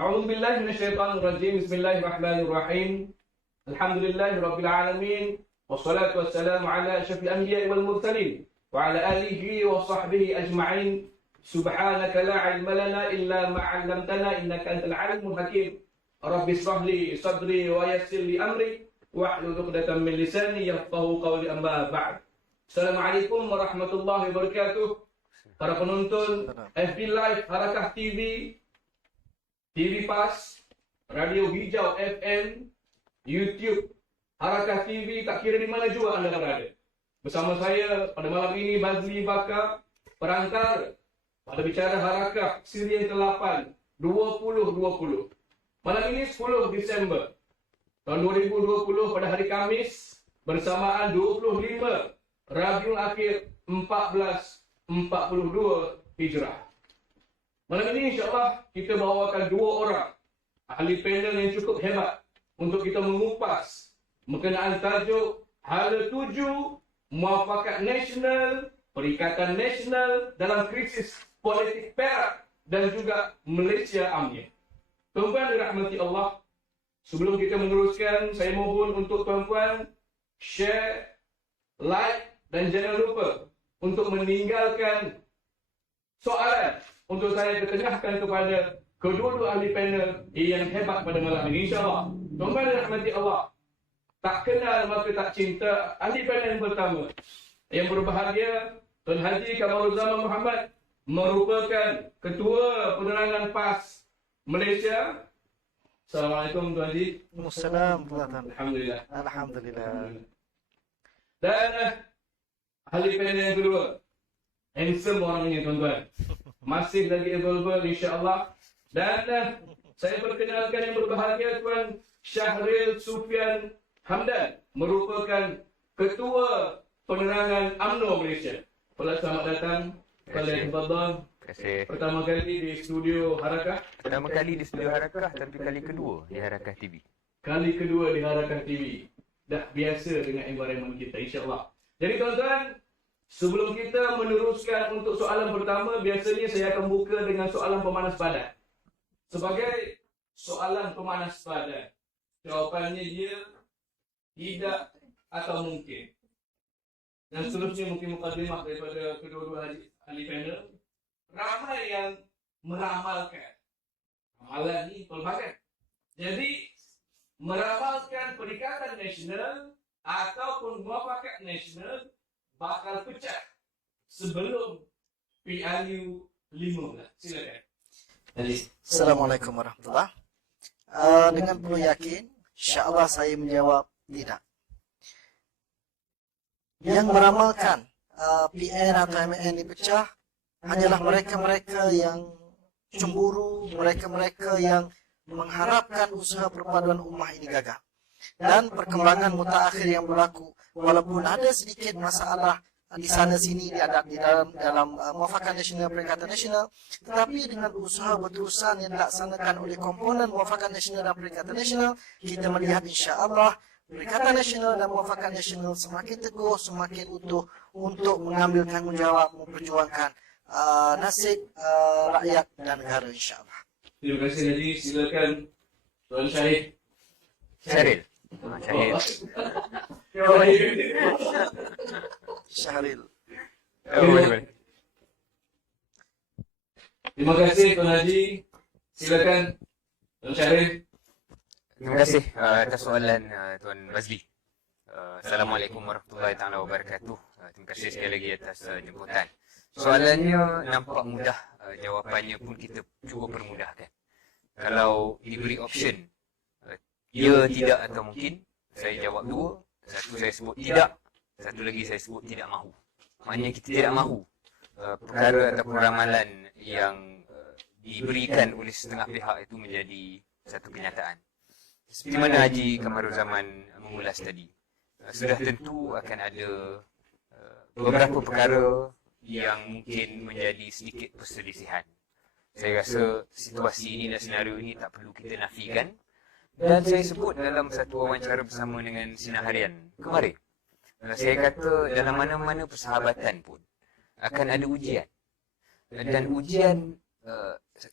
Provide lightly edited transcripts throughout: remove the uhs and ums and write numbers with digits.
أعوذ بالله من الشيطان الرجيم. بسم الله الرحمن الرحيم. الحمد لله رب العالمين، والصلاة والسلام على أشرف الأنبياء والمرسلين وعلى آله وصحبه أجمعين. سبحانك لا علم لنا إلا ما علمتنا إنك أنت العليم الحكيم. رب اشرح لي صدري ويسر لي أمري واحلل عقدة من لساني يفقهوا قولي. أما بعد. Assalamualaikum warahmatullahi wabarakatuh. Para penonton FB Live Harakah TV, TV Pas, Radio Hijau FM, YouTube Harakah TV, tak kira di mana juga anda berada. Bersama saya pada malam ini Bazli Baka, perantar pada bicara Harakah siri yang ke-8 2020. Malam ini 10 Disember tahun 2020 pada hari Kamis bersamaan 25 Rabiul Akhir 1442 Hijrah. Malam ini insyaAllah kita bawakan dua orang ahli panel yang cukup hebat untuk kita mengupas berkenaan tajuk Hala 7 Muafakat Nasional, Perikatan Nasional dalam Krisis Politik Perak dan juga Malaysia Amnya. Tuan-tuan dirahmati Allah, sebelum kita meneruskan, saya mohon untuk tuan-tuan share, like dan jangan lupa untuk meninggalkan soalan untuk saya ketengahkan kepada kedua-dua ahli panel yang hebat pada malam ini. InsyaAllah, tuan-tuan dan rahmati Allah, tak kenal maka tak cinta. Ahli panel yang pertama yang berbahagia, Tuan Haji Kamaruzzaman Muhammad, merupakan Ketua Penerangan PAS Malaysia. Assalamualaikum Tuan Haji. Assalamualaikum. Alhamdulillah. Alhamdulillah. Dan ahli panel yang kedua, handsome orangnya tuan-tuan, masih lagi available insyaAllah. Dan saya perkenalkan yang berbahagia Tuan Syahril Sufian Hamdan, merupakan Ketua Penerangan UMNO Malaysia. Selamat datang. Terima kasih. Pertama kali di studio Harakah. Pertama kali di studio Harakah, tapi kali kedua di Harakah TV. Kali kedua di Harakah TV. Dah biasa dengan environment kita insyaAllah. Jadi tuan-tuan, sebelum kita meneruskan untuk soalan pertama, biasanya saya akan buka dengan soalan pemanas badan. Sebagai soalan pemanas badan, jawapannya dia tidak atau mungkin. Dan seterusnya mungkin mukadimah daripada kedua-dua ahli panel. Ramai yang meramalkan. Ramalan ni pelbagai. Jadi, meramalkan Perikatan Nasional ataupun Muafakat Nasional bakal pecah sebelum PRU 15. Silakan. Assalamualaikum warahmatullahi. Dengan penuh yakin, insyaAllah saya menjawab tidak. Yang meramalkan PN atau MN dipecah hanyalah mereka-mereka yang cemburu, mereka-mereka yang mengharapkan usaha perpaduan ummah ini gagal. Dan perkembangan mutaakhir yang berlaku, walaupun ada sedikit masalah di sana sini di dalam Muafakat Nasional, Perikatan Nasional, tetapi dengan usaha berterusan yang dilaksanakan oleh komponen Muafakat Nasional dan Perikatan Nasional, kita melihat insya-Allah Perikatan Nasional dan Muafakat Nasional semakin teguh, semakin utuh untuk mengambil tanggungjawab memperjuangkan nasib rakyat dan negara insya-Allah. Terima kasih Haji. Silakan Tuan Syarif. Syaril. Syaril. Syahril. Boleh. Terima kasih Tuan Haji. Silakan Tuan Syarif. Terima kasih atas soalan Tuan Bazli. Assalamualaikum warahmatullahi taala wabarakatuh. Terima kasih sekali lagi atas jemputan. Soalannya nampak mudah, jawapannya pun kita cuba permudahkan. Kalau diberi option, ya, tidak atau mungkin, saya jawab dua. Satu saya sebut tidak, satu lagi saya sebut tidak mahu. Maknanya kita tidak mahu perkara ataupun ramalan yang diberikan oleh setengah pihak itu menjadi satu kenyataan. Seperti mana Haji Kamaruzzaman mengulas tadi, sudah tentu akan ada beberapa perkara yang mungkin menjadi sedikit perselisihan. Saya rasa situasi ini dan senario ini tak perlu kita nafikan. Dan saya sebut dalam satu wawancara bersama dengan Sinar Harian kemarin, saya kata dalam mana-mana persahabatan pun akan ada ujian. Dan ujian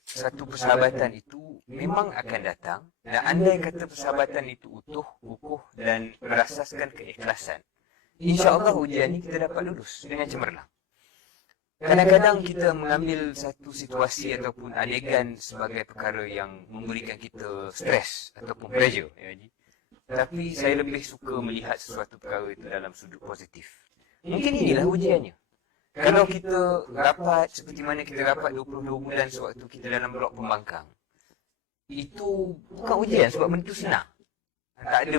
satu persahabatan itu memang akan datang, dan andai kata persahabatan itu utuh, kukuh dan berasaskan keikhlasan, insya-Allah ujian ini kita dapat lulus dengan cemerlang. Kadang-kadang kita mengambil satu situasi ataupun adegan sebagai perkara yang memberikan kita stres ataupun pressure, ya Haji. Tapi saya lebih suka melihat sesuatu perkara itu dalam sudut positif. Mungkin inilah ujiannya. Kalau kita rapat seperti mana kita rapat 22 bulan sewaktu kita dalam blok pembangkang, itu bukan ujian sebab benda itu senang. Tak ada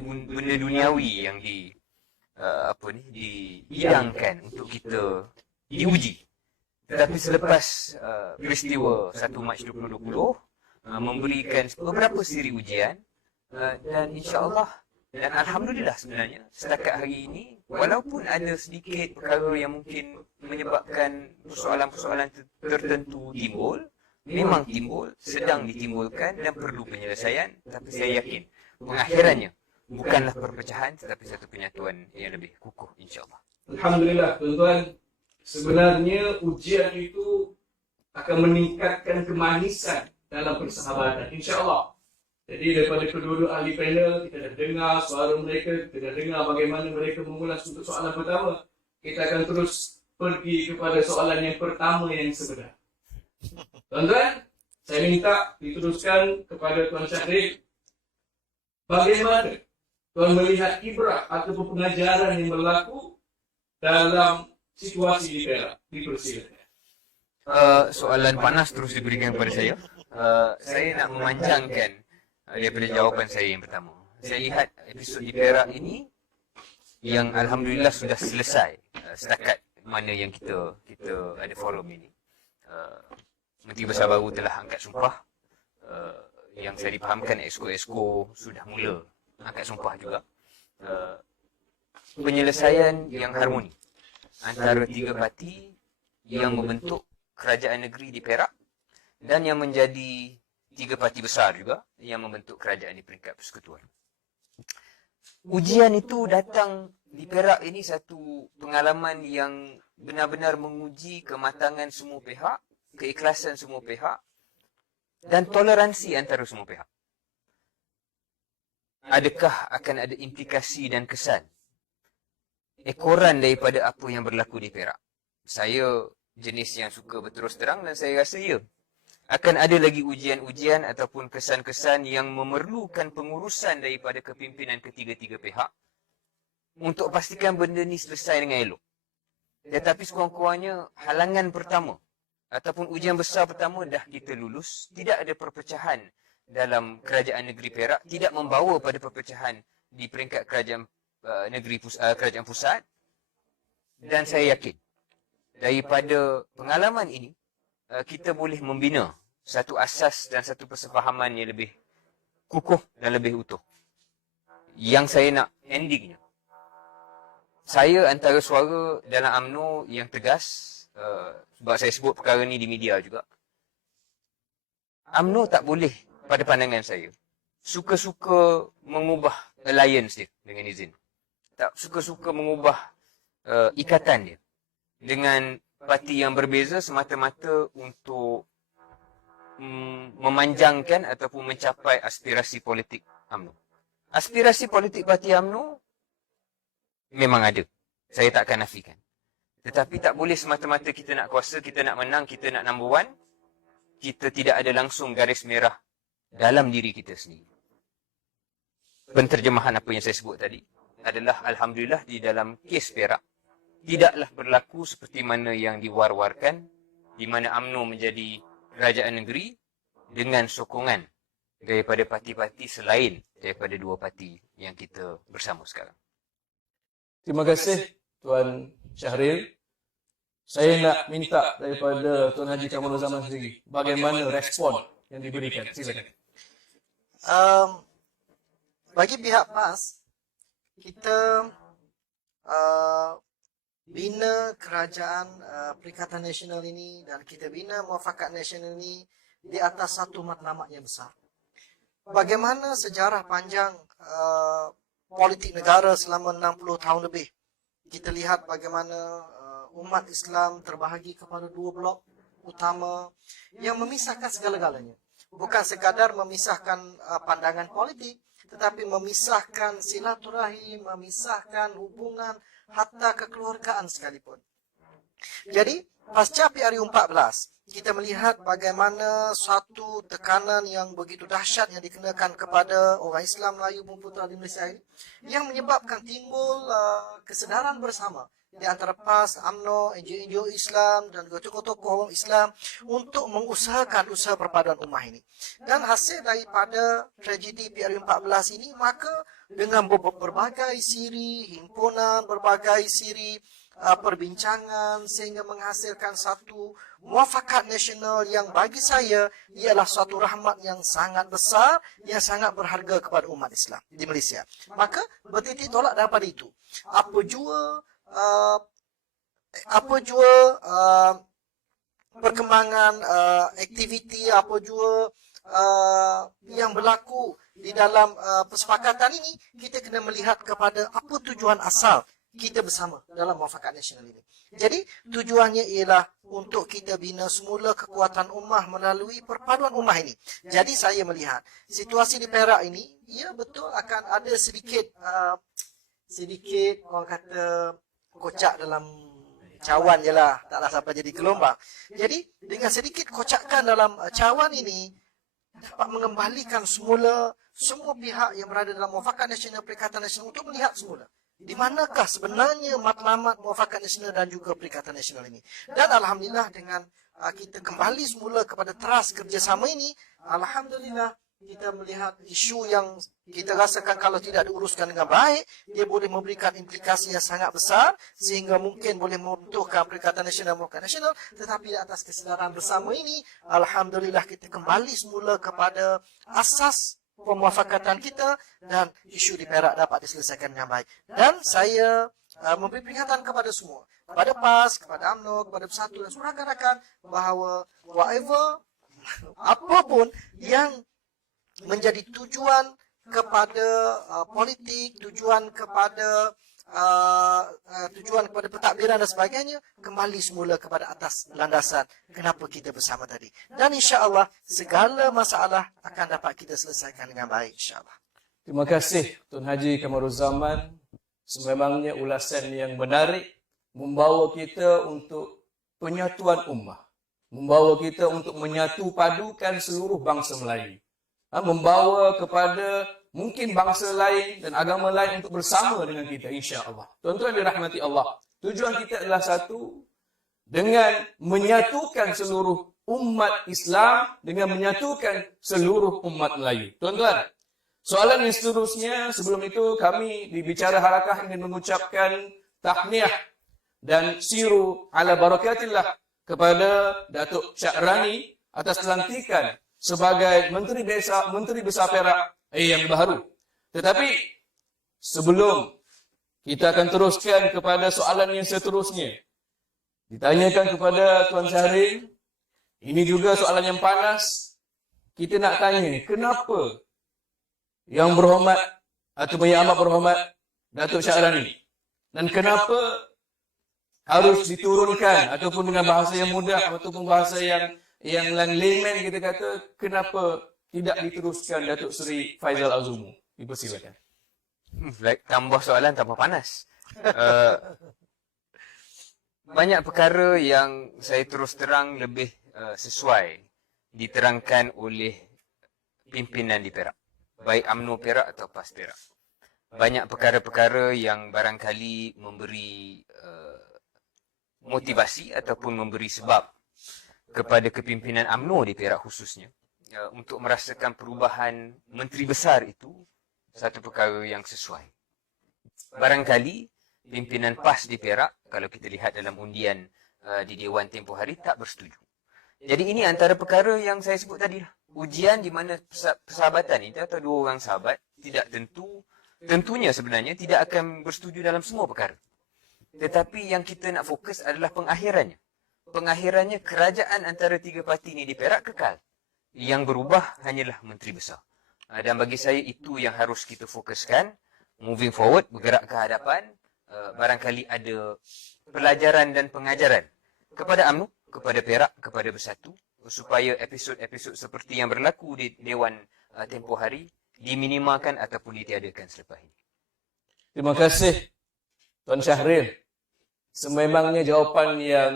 benda duniawi yang dihidangkan untuk kita diuji. Tetapi selepas peristiwa 1 Mac 2020 memberikan beberapa siri ujian, dan insya-Allah dan alhamdulillah sebenarnya setakat hari ini, walaupun ada sedikit perkara yang mungkin menyebabkan persoalan-persoalan tertentu timbul, memang timbul, sedang ditimbulkan dan perlu penyelesaian, tapi saya yakin pengakhirannya bukanlah perpecahan tetapi satu penyatuan yang lebih kukuh insya-Allah. Alhamdulillah, tuan-tuan. Sebenarnya ujian itu akan meningkatkan kemanisan dalam persahabatan, insya-Allah. Jadi daripada kedua-dua ahli panel, kita dah dengar suara mereka, kita dah dengar bagaimana mereka mengulas untuk soalan pertama. Kita akan terus pergi kepada soalan yang pertama yang sebenar. Tuan-tuan, saya minta diteruskan kepada Tuan Syahril. Bagaimana Tuan melihat ibrah ataupun pengajaran yang berlaku dalam situasi di Perak? Dipersilakan. Soalan panas terus diberikan kepada saya. Saya nak memanjangkan daripada jawapan saya yang pertama. Saya lihat episod di Perak ini yang alhamdulillah sudah selesai setakat mana yang kita ada forum ini. Menteri Besar baru telah angkat sumpah. Yang saya dipahamkan exco sudah mula angkat sumpah juga. Penyelesaian yang harmoni antara 3 parti yang membentuk kerajaan negeri di Perak dan yang menjadi 3 parti besar juga yang membentuk kerajaan di peringkat persekutuan. Ujian itu datang di Perak ini satu pengalaman yang benar-benar menguji kematangan semua pihak, keikhlasan semua pihak dan toleransi antara semua pihak. Adakah akan ada implikasi dan kesan ekoran daripada apa yang berlaku di Perak? Saya jenis yang suka berterus terang dan saya rasa ya. Akan ada lagi ujian-ujian ataupun kesan-kesan yang memerlukan pengurusan daripada kepimpinan ketiga-tiga pihak untuk pastikan benda ni selesai dengan elok. Tetapi sekurang-kurangnya halangan pertama ataupun ujian besar pertama dah kita lulus. Tidak ada perpecahan dalam kerajaan negeri Perak, tidak membawa pada perpecahan di peringkat kerajaan kerajaan pusat. Dan saya yakin daripada pengalaman ini kita boleh membina satu asas dan satu persefahaman yang lebih kukuh dan lebih utuh. Yang saya nak endingnya, saya antara suara dalam UMNO yang tegas, sebab saya sebut perkara ni di media juga. UMNO tak boleh pada pandangan saya suka-suka mengubah alliance dia dengan izin. Tak suka-suka mengubah ikatan dia dengan parti yang berbeza semata-mata untuk memanjangkan ataupun mencapai aspirasi politik UMNO. Aspirasi politik parti UMNO memang ada. Saya tak akan nafikan. Tetapi tak boleh semata-mata kita nak kuasa, kita nak menang, kita nak number one, kita tidak ada langsung garis merah dalam diri kita sendiri. Penterjemahan apa yang saya sebut tadi adalah alhamdulillah di dalam kes Perak tidaklah berlaku seperti mana yang diwar-warkan, di mana UMNO menjadi kerajaan negeri dengan sokongan daripada parti-parti selain daripada 2 parti yang kita bersama sekarang. Terima kasih Tuan Syahril. Saya nak minta daripada Tuan Haji Kamarul Zaman sendiri, bagaimana respon yang diberikan? Silakan. Bagi pihak PAS, kita bina kerajaan Perikatan Nasional ini dan kita bina Muafakat Nasional ini di atas satu matlamat yang besar. Bagaimana sejarah panjang politik negara selama 60 tahun lebih. Kita lihat bagaimana umat Islam terbahagi kepada 2 blok, utama yang memisahkan segala-galanya. Bukan sekadar memisahkan pandangan politik, tetapi memisahkan silaturahim, memisahkan hubungan, hatta kekeluargaan sekalipun. Jadi, pasca PRU14, kita melihat bagaimana suatu tekanan yang begitu dahsyat yang dikenakan kepada orang Islam Melayu maupun di Malaysia ini, yang menyebabkan timbul kesedaran bersama di antara PAS, UMNO, NGO Islam dan tokoh-tokoh Islam untuk mengusahakan usaha perpaduan ummah ini. Dan hasil daripada tragedi PRU14 ini, maka dengan berbagai siri himpunan, berbagai siri perbincangan, sehingga menghasilkan satu muafakat nasional yang bagi saya ialah suatu rahmat yang sangat besar, yang sangat berharga kepada umat Islam di Malaysia. Maka bertitik tolak daripada itu. Apa jua perkembangan aktiviti, apa jua yang berlaku di dalam persepakatan ini, kita kena melihat kepada apa tujuan asal kita bersama dalam muafakat nasional ini. Jadi, tujuannya ialah untuk kita bina semula kekuatan ummah melalui perpaduan ummah ini. Jadi, saya melihat situasi di Perak ini, ya betul akan ada sedikit orang kata kocak dalam cawan je lah, taklah sampai jadi gelombang. Jadi, dengan sedikit kocakan dalam cawan ini, dapat mengembalikan semula semua pihak yang berada dalam muafakat nasional, Perikatan Nasional untuk melihat semula di manakah sebenarnya matlamat muafakat nasional dan juga Perikatan Nasional ini. Dan alhamdulillah dengan kita kembali semula kepada teras kerjasama ini, alhamdulillah kita melihat isu yang kita rasakan kalau tidak diuruskan dengan baik, dia boleh memberikan implikasi yang sangat besar sehingga mungkin boleh meruntuhkan Perikatan Nasional, Muafakat Nasional. Tetapi di atas kesedaran bersama ini, alhamdulillah kita kembali semula kepada asas pemuafakatan kita dan isu di Perak dapat diselesaikan dengan baik. Dan saya memberi peringatan kepada semua, kepada PAS, kepada UMNO, kepada Bersatu dan semua rakan-rakan bahawa whatever, apapun yang menjadi tujuan kepada politik, tujuan kepada pentadbiran dan sebagainya, kembali semula kepada atas landasan kenapa kita bersama tadi. Dan insya-Allah segala masalah akan dapat kita selesaikan dengan baik insya-Allah. Terima kasih Tun Haji Kamaruzaman. Sememangnya ulasan yang menarik, membawa kita untuk penyatuan ummah, membawa kita untuk menyatu padukan seluruh bangsa Melayu, membawa kepada mungkin bangsa lain dan agama lain untuk bersama dengan kita insya-Allah. Tuan-tuan dirahmati Allah, tujuan kita adalah satu, dengan menyatukan seluruh umat Islam dengan menyatukan seluruh umat Melayu. Tuan-tuan, soalan yang seterusnya, sebelum itu kami di Bicara Harakah ingin mengucapkan tahniah dan siru ala barakatillah kepada Datuk Syakrani atas pelantikan sebagai Menteri Besar Perak yang baru. Tetapi sebelum kita akan teruskan kepada soalan yang seterusnya, ditanyakan kepada Tuan Syahrin, ini juga soalan yang panas. Kita nak tanya, kenapa Yang Berhormat atau Yang Amat Berhormat Datuk Syakrani, dan kenapa harus diturunkan ataupun dengan bahasa yang mudah ataupun bahasa yang layman kita kata, kenapa tidak diteruskan Datuk Seri Faizal Azumu? Dipersilakan. Tambah soalan, tambah panas. Banyak perkara yang saya terus terang lebih sesuai diterangkan oleh pimpinan di Perak, baik UMNO Perak atau PAS Perak. Banyak perkara-perkara yang barangkali memberi motivasi ataupun memberi sebab kepada kepimpinan UMNO di Perak khususnya, untuk merasakan perubahan menteri besar itu satu perkara yang sesuai. Barangkali pimpinan PAS di Perak, kalau kita lihat dalam undian di Dewan tempoh hari, tak bersetuju. Jadi ini antara perkara yang saya sebut tadi lah. Ujian di mana persahabatan ini atau dua orang sahabat tidak tentunya sebenarnya tidak akan bersetuju dalam semua perkara. Tetapi yang kita nak fokus adalah pengakhirannya. Pengakhirannya kerajaan antara tiga parti ini di Perak kekal. Yang berubah hanyalah menteri besar. Dan bagi saya itu yang harus kita fokuskan. Moving forward, bergerak ke hadapan, barangkali ada pelajaran dan pengajaran kepada UMNO kepada Perak, kepada Bersatu, supaya episod-episod seperti yang berlaku di Dewan tempoh hari diminimalkan ataupun ditiadakan selepas ini? Terima kasih Tuan Syahril. Sememangnya jawapan yang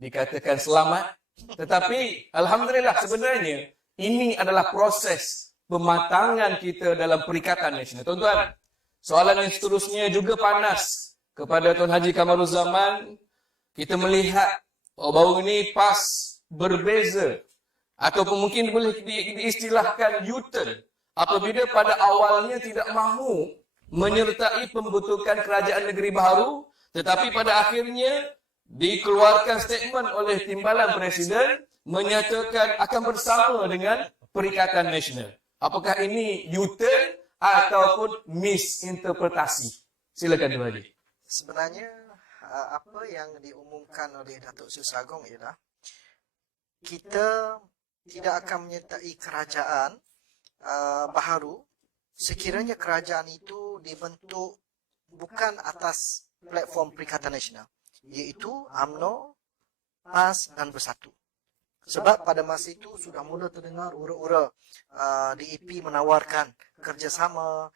dikatakan selamat. Tetapi Alhamdulillah sebenarnya ini adalah proses pematangan kita dalam Perikatan Nasional. Tuan-tuan, soalan yang seterusnya juga panas kepada Tuan Haji Kamaruzaman. Kita melihat bahawa ini PAS berbeza ataupun mungkin boleh diistilahkan U-turn apabila pada awalnya tidak mahu menyertai pembentukan kerajaan negeri baru, tetapi pada akhirnya dikeluarkan statement oleh Timbalan Presiden menyatakan akan bersama dengan Perikatan Nasional. Apakah ini U-turn ataupun misinterpretasi? Silakan Tuan Haji. Sebenarnya apa yang diumumkan oleh Datuk Seri Sagong ialah kita tidak akan menyertai kerajaan baharu sekiranya kerajaan itu dibentuk bukan atas platform Perikatan Nasional, iaitu UMNO, PAS dan Bersatu. Sebab pada masa itu sudah mula terdengar ura-ura DAP menawarkan kerjasama,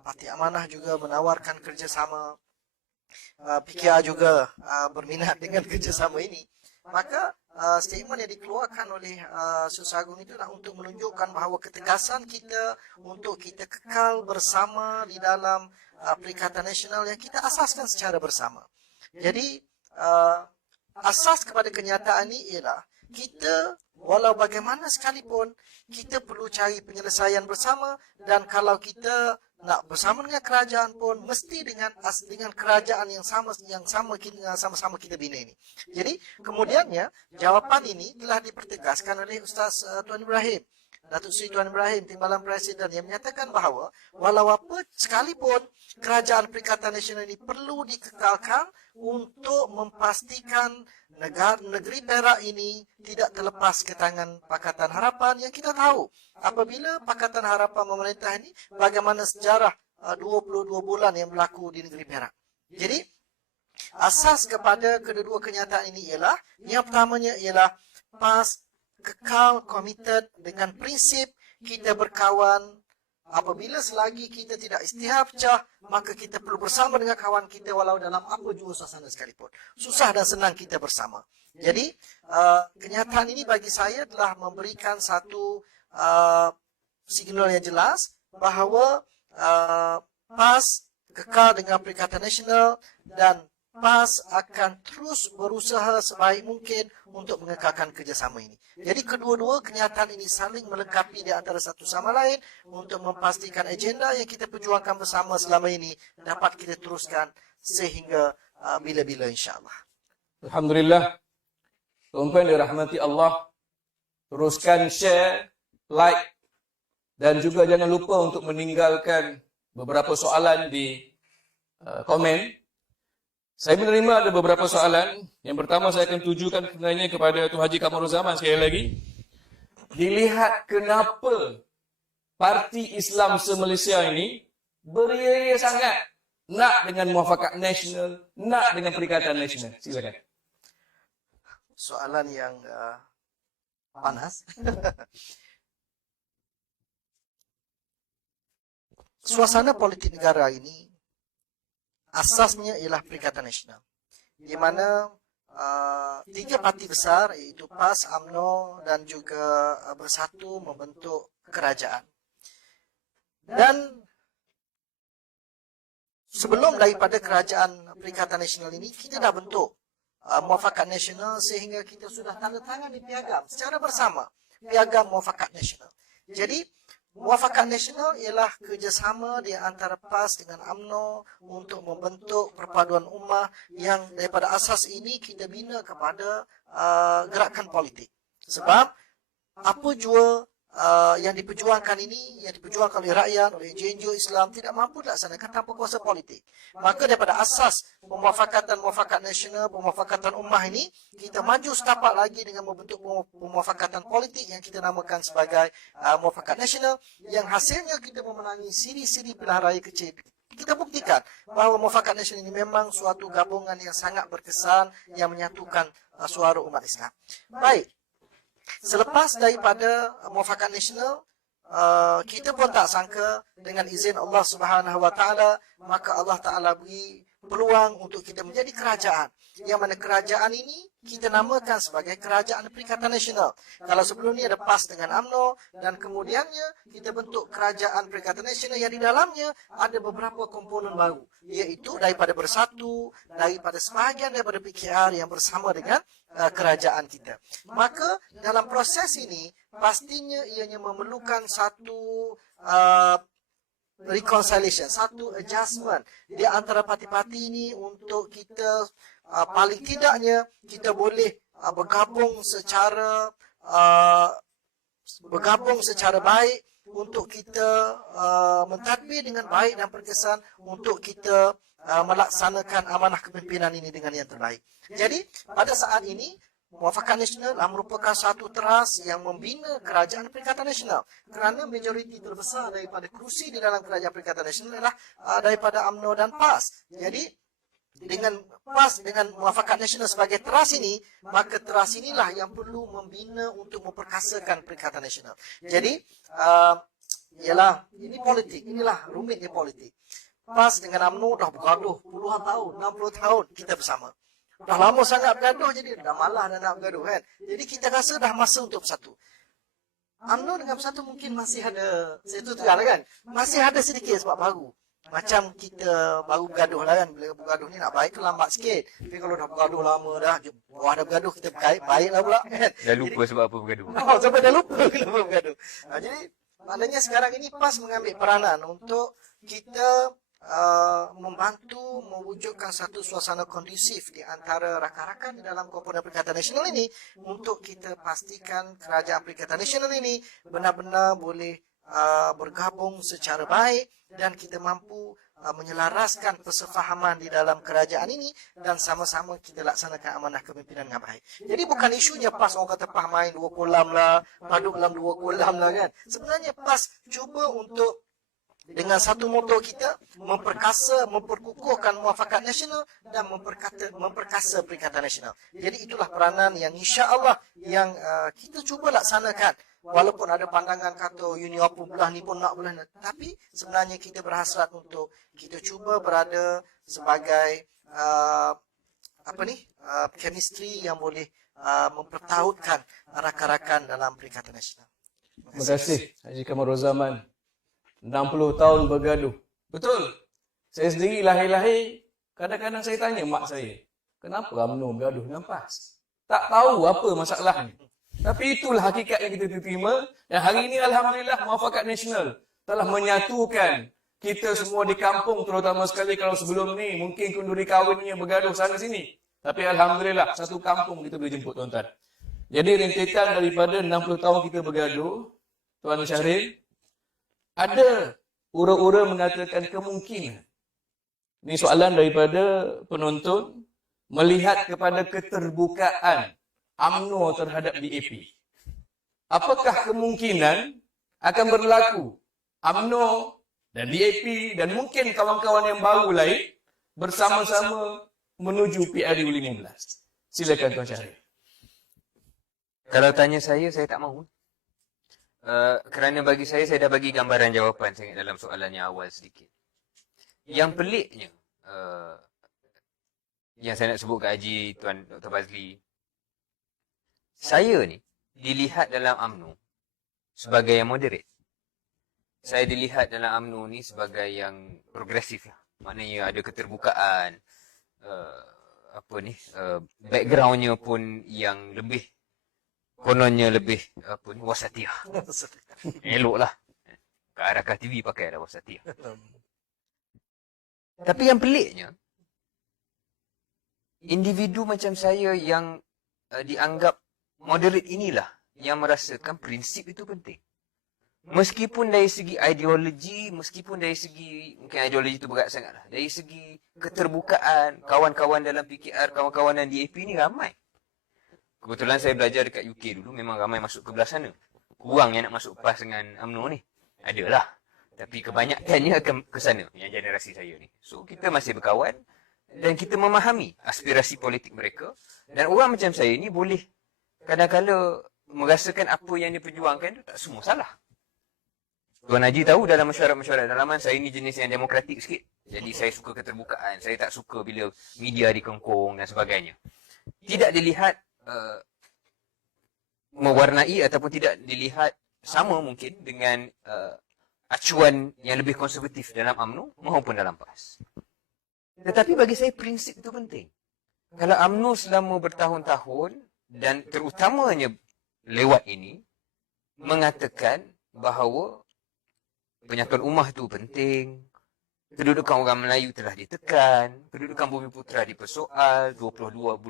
Parti Amanah juga menawarkan kerjasama, PKR juga berminat dengan kerjasama ini. Maka statement yang dikeluarkan oleh Susagong itulah untuk menunjukkan bahawa ketegasan kita untuk kita kekal bersama di dalam Perikatan Nasional yang kita asaskan secara bersama. Jadi asas kepada kenyataan ini ialah kita walau bagaimana sekalipun kita perlu cari penyelesaian bersama, dan kalau kita nak bersama dengan kerajaan pun mesti dengan kerajaan yang sama kita bina ini. Jadi kemudiannya jawapan ini telah dipertegaskan oleh Ustaz Tuan Ibrahim, Datuk Seri Tuan Ibrahim, Timbalan Presiden, yang menyatakan bahawa walau apa sekalipun kerajaan Perikatan Nasional ini perlu dikekalkan untuk memastikan negeri Perak ini tidak terlepas ke tangan Pakatan Harapan, yang kita tahu apabila Pakatan Harapan memerintah ini bagaimana sejarah 22 bulan yang berlaku di negeri Perak. Jadi asas kepada kedua-dua kenyataan ini ialah, yang pertamanya ialah PAS kekal komited dengan prinsip kita berkawan. Apabila selagi kita tidak istihad pecah, maka kita perlu bersama dengan kawan kita walau dalam apa jua suasana sekalipun. Susah dan senang kita bersama. Jadi kenyataan ini bagi saya telah memberikan satu signal yang jelas bahawa PAS kekal dengan Perikatan Nasional dan PAS akan terus berusaha sebaik mungkin untuk mengekalkan kerjasama ini. Jadi kedua-dua kenyataan ini saling melengkapi di antara satu sama lain untuk memastikan agenda yang kita perjuangkan bersama selama ini dapat kita teruskan sehingga bila-bila insya-Allah. Alhamdulillah. Tuan-tuan dirahmati Allah, teruskan share, like dan juga jangan lupa untuk meninggalkan beberapa soalan di komen. Saya menerima ada beberapa soalan. Yang pertama saya akan tujukan sebenarnya kepada Tuan Haji Kamaruzaman sekali lagi. Dilihat kenapa Parti Islam se-Malaysia ini beria sangat nak dengan muafakat nasional, nak dengan Perikatan Nasional. Silakan. Soalan yang panas. Suasana politik negara ini asasnya ialah Perikatan Nasional, di mana tiga parti besar iaitu PAS, UMNO dan juga Bersatu membentuk kerajaan. Dan sebelum daripada kerajaan Perikatan Nasional ini, kita dah bentuk Muafakat Nasional sehingga kita sudah tanda tangan di piagam secara bersama, piagam Muafakat Nasional. Jadi Muafakat Nasional ialah kerjasama di antara PAS dengan UMNO untuk membentuk perpaduan ummah yang daripada asas ini kita bina kepada gerakan politik. Sebab apa jua yang diperjuangkan ini, yang diperjuangkan oleh rakyat, oleh NGO Islam tidak mampu dilaksanakan tanpa kuasa politik. Maka daripada asas pemuafakatan nasional, pemuafakatan ummah ini, kita maju setapak lagi dengan membentuk pemuafakatan politik yang kita namakan sebagai muafakat nasional, yang hasilnya kita memenangi siri-siri pilihan raya kecil kita buktikan bahawa Muafakat Nasional ini memang suatu gabungan yang sangat berkesan yang menyatukan suara umat Islam. Baik, selepas daripada Muafakat Nasional, kita pun tak sangka dengan izin Allah Subhanahu Wa Taala, maka Allah Taala beri peluang untuk kita menjadi kerajaan. Yang mana kerajaan ini kita namakan sebagai Kerajaan Perikatan Nasional. Kalau sebelum ni ada PAS dengan UMNO, dan kemudiannya kita bentuk Kerajaan Perikatan Nasional yang di dalamnya ada beberapa komponen baru, iaitu daripada Bersatu, daripada sebahagian daripada PKR yang bersama dengan kerajaan kita. Maka dalam proses ini pastinya ianya memerlukan satu reconciliation, satu adjustment di antara parti-parti ini untuk kita paling tidaknya kita boleh bergabung secara baik untuk kita mentadbir dengan baik dan berkesan untuk kita melaksanakan amanah kepimpinan ini dengan yang terbaik. Jadi pada saat ini Muafakat Nasional merupakan satu teras yang membina Kerajaan Perikatan Nasional, kerana majoriti terbesar daripada kerusi di dalam Kerajaan Perikatan Nasional adalah daripada UMNO dan PAS. Jadi dengan PAS, dengan Muafakat Nasional sebagai teras ini, maka teras inilah yang perlu membina untuk memperkasakan Perikatan Nasional. Jadi ialah ini politik, inilah rumitnya politik. PAS dengan UMNO dah bergaduh puluhan tahun, 60 tahun kita bersama. Dah lama sangat bergaduh, jadi dah malah dah nak bergaduh kan. Jadi kita rasa dah masa untuk bersatu. UMNO dengan Bersatu mungkin masih ada, saya tu tegar kan, masih ada sedikit sebab baru. Macam kita baru bergaduh lah kan, bila bergaduh ni nak baik ke lambat sikit. Tapi kalau dah bergaduh lama dah, dah bergaduh kita baik lah pula kan. Dah lupa sebab apa bergaduh. Sampai dah lupa kenapa bergaduh. Jadi maknanya sekarang ini PAS mengambil peranan untuk kita membantu mewujudkan satu suasana kondusif di antara rakan-rakan di dalam komponen Perikatan Nasional ini, untuk kita pastikan Kerajaan Perikatan Nasional ini benar-benar boleh bergabung secara baik dan kita mampu menyelaraskan persefahaman di dalam kerajaan ini dan sama-sama kita laksanakan amanah kepimpinan dengan baik. Jadi bukan isunya PAS orang kata PAS main 2 kolam lah, paduk dalam 2 kolam lah kan. Sebenarnya PAS cuba untuk dengan satu moto kita memperkukuhkan Muafakat Nasional dan memperkasa Perikatan Nasional. Jadi itulah peranan yang insya-Allah yang kita cuba laksanakan. Walaupun ada pandangan kata ini apa belah ni pun nak belah ni, tapi sebenarnya kita berhasrat untuk kita cuba berada sebagai chemistry yang boleh mempertautkan rakan-rakan dalam Perikatan Nasional. Terima kasih Haji Kamarul Zaman. 60 tahun bergaduh. Betul. Saya sendiri lahir-lahir, kadang-kadang saya tanya mak saya, kenapa UMNO bergaduh dengan PAS? Tak tahu apa masalahnya. Tapi itulah hakikat yang kita terima. Dan hari ini Alhamdulillah Muafakat Nasional telah menyatukan kita semua di kampung, terutama sekali kalau sebelum ni mungkin kenduri kahwinnya bergaduh sana sini. Tapi Alhamdulillah satu kampung kita boleh jemput tuan-tuan. Jadi rentetan daripada 60 tahun kita bergaduh, Tuan Syahril, ada ura-ura mengatakan kemungkinan. Ini soalan daripada penonton, melihat kepada keterbukaan UMNO terhadap DAP. Apakah kemungkinan akan berlaku UMNO dan DAP dan mungkin kawan-kawan yang baru lain bersama-sama menuju PRU 15? Silakan Tuan Syahril. Kalau tanya saya tak mahu. Kerana bagi saya dah bagi gambaran jawapan saya dalam soalan yang awal sedikit. Yang peliknya, yang saya nak sebut ke Haji Tuan Dr. Fazli, saya ni dilihat dalam UMNO sebagai yang moderate. Saya dilihat dalam UMNO ni sebagai yang progresif lah. Maknanya ada keterbukaan, backgroundnya pun yang lebih, kononnya lebih wasatiyah. Eloklah. Kat Arakah TV pakai ada wasatiyah. Tapi yang peliknya, individu macam saya yang dianggap moderate inilah yang merasakan prinsip itu penting. Meskipun dari segi ideologi, meskipun dari segi, mungkin ideologi itu berat sangatlah. Dari segi keterbukaan, kawan-kawan dalam PKR, kawan-kawan dalam DAP ni ramai. Kebetulan saya belajar dekat UK dulu, memang ramai masuk ke belah sana. Kurang yang nak masuk PAS dengan UMNO ni. Adalah. Tapi kebanyakannya ke sana, yang generasi saya ni. So, kita masih berkawan dan kita memahami aspirasi politik mereka. Dan orang macam saya ni boleh kadang-kadang merasakan apa yang diperjuangkan tu tak semua salah. Tuan Haji tahu dalam mesyuarat-mesyuarat dalaman, saya ni jenis yang demokratik sikit. Jadi saya suka keterbukaan. Saya tak suka bila media dikengkong dan sebagainya. Tidak dilihat mewarnai ataupun tidak dilihat sama mungkin dengan acuan yang lebih konservatif dalam UMNO maupun dalam PAS. Tetapi bagi saya prinsip itu penting. Kalau UMNO selama bertahun-tahun dan terutamanya lewat ini mengatakan bahawa penyatuan ummah itu penting, kedudukan orang Melayu telah ditekan, kedudukan Bumi Putera dipersoal, 22